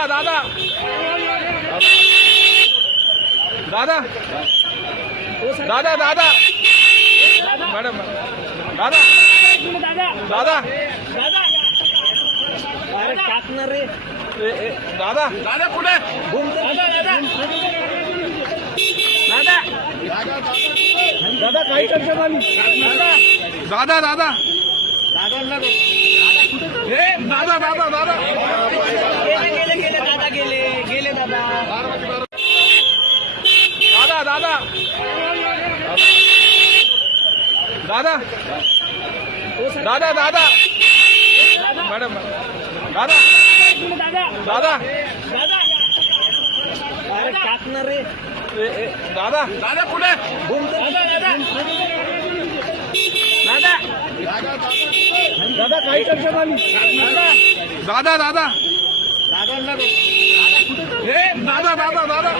दादा दादा। दादा। दादा दादा। मॅडम दादा। दादा। दादा। दादा कुठे? दादा। काही करतो मामी दादा दादा। ए दादा दादा दादा गेले गेले गेले दादा गेले गेले दादा दादा दादा दादा। दादा दादा। मैडम दादा। दादा। अरे टाकणार रे दादा दादा कुठे दादा काही करतो मामी दादा दादा. ए दादा दादा दादा.